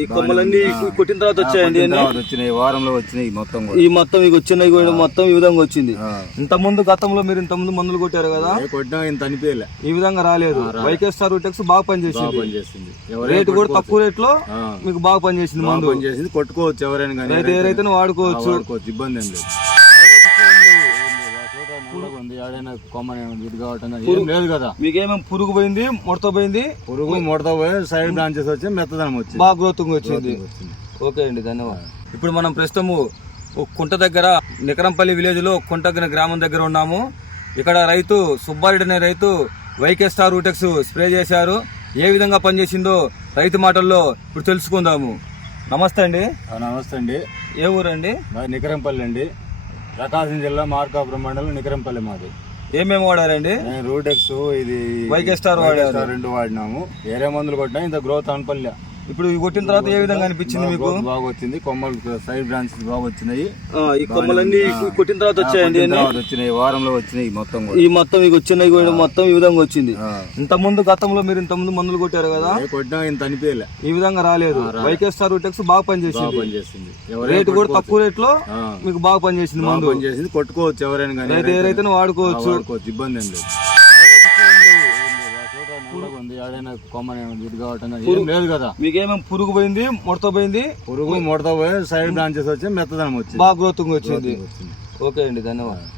ఈ కొమ్మలన్నీ కొట్టిన తర్వాత వచ్చాయండి వచ్చినాయి వారంలో వచ్చినాయి మొత్తం ఈ మొత్తం మీకు వచ్చినాయి కూడా మొత్తం ఈ విధంగా వచ్చింది. ఇంత ముందు గతంలో మీరు ఇంత ముందు మందులు కొట్టారు కదా? కొట్టినా ఇంత అనిపించలే. ఈ విధంగా రాలేదు. వైకే స్టార్ టెక్స్ బాగా పనిచేసింది. రేటు కూడా తక్కువ రేట్లో. మీకు బాగా పనిచేసింది మందు. పనిచేసింది. కొట్టుకోవచ్చు ఎవరైనా కానీ రైతు రైతును వాడుకోవచ్చు. వాడుకోవచ్చు. ఇబ్బంది ఏం లేదు. ఇది కావటం ఏం లేదు కదా. మీకేమేమి పురుగు పోయింది? ముడత పోయింది? పురుగు ముడత పోయి సైడ్ బ్రాంచెస్ వచ్చి మెత్తదనం వచ్చింది. బాగా గ్రోతింగ్ వచ్చింది. ఓకే అండి ధన్యవాదాలు. ఇప్పుడు మనం ప్రస్తుతము కుంట దగ్గర నికరంపల్లి విలేజ్లో కుంట గ్రామం దగ్గర ఉన్నాము. ఇక్కడ రైతు సుబ్బారెడ్డి అనే రైతు వైకే స్టార్ రూటెక్స్ స్ప్రే చేశారు. ఏ విధంగా పనిచేసిందో రైతు మాటల్లో ఇప్పుడు తెలుసుకుందాము. నమస్తే అండి. నమస్తే అండి. ఏ ఊరండి? నికరంపల్లి అండి. ప్రకాశం జిల్లా మార్కాపురం మండలం నికరంపల్లి మాది. ఏమేమి వాడారండి? నేను రూటెక్స్ ఇది వైకే స్టార్ వైకే వాడారు. రెండు వాడినాము. వేరే మందులు కొట్టినా ఇంత గ్రోత్ అనపల్లి. ఇప్పుడు కొట్టిన తర్వాత ఏ విధంగా అనిపించింది మీకు? బాగా వచ్చింది. కొమ్మలు సైడ్ బ్రాంచెస్ బాగా వచ్చినాయి. ఈ కొమ్మలన్నీ కొట్టిన తర్వాత వచ్చాయండి వచ్చినాయి. వారంలో వచ్చినాయి మొత్తం ఈ మొత్తం మీకు వచ్చినాయి కూడా మొత్తం ఈ విధంగా వచ్చింది. ఇంత ముందు గతంలో మీరు ఇంత ముందు మందులు కొట్టారు కదా? కొట్టినా ఇంత అనిపించలే. ఈ విధంగా రాలేదు. వైకే స్టార్ టెక్స్ బాగా పనిచేసింది. పనిచేసింది. రేటు కూడా తక్కువ రేట్లో. మీకు బాగా పనిచేసింది మందు. పనిచేసింది. కొట్టుకోవచ్చు ఎవరైనా కానీ రైతు ఏ రైతును వాడుకోవచ్చు. వాడుకోవచ్చు. ఇబ్బంది ఏం లేదు. నల్లగా ఉంది ఆడైనా కొమ్మ ఇది కావటం కానీ ఏం లేదు కదా. మీకేమేమి పురుగు పోయింది? ముడత పోయింది? పురుగు ముడత పోయి సైడ్ బ్రాంచెస్ వచ్చి మెత్తదనం వచ్చింది. బాగా వచ్చింది. వచ్చింది. ఓకే అండి ధన్యవాదాలు.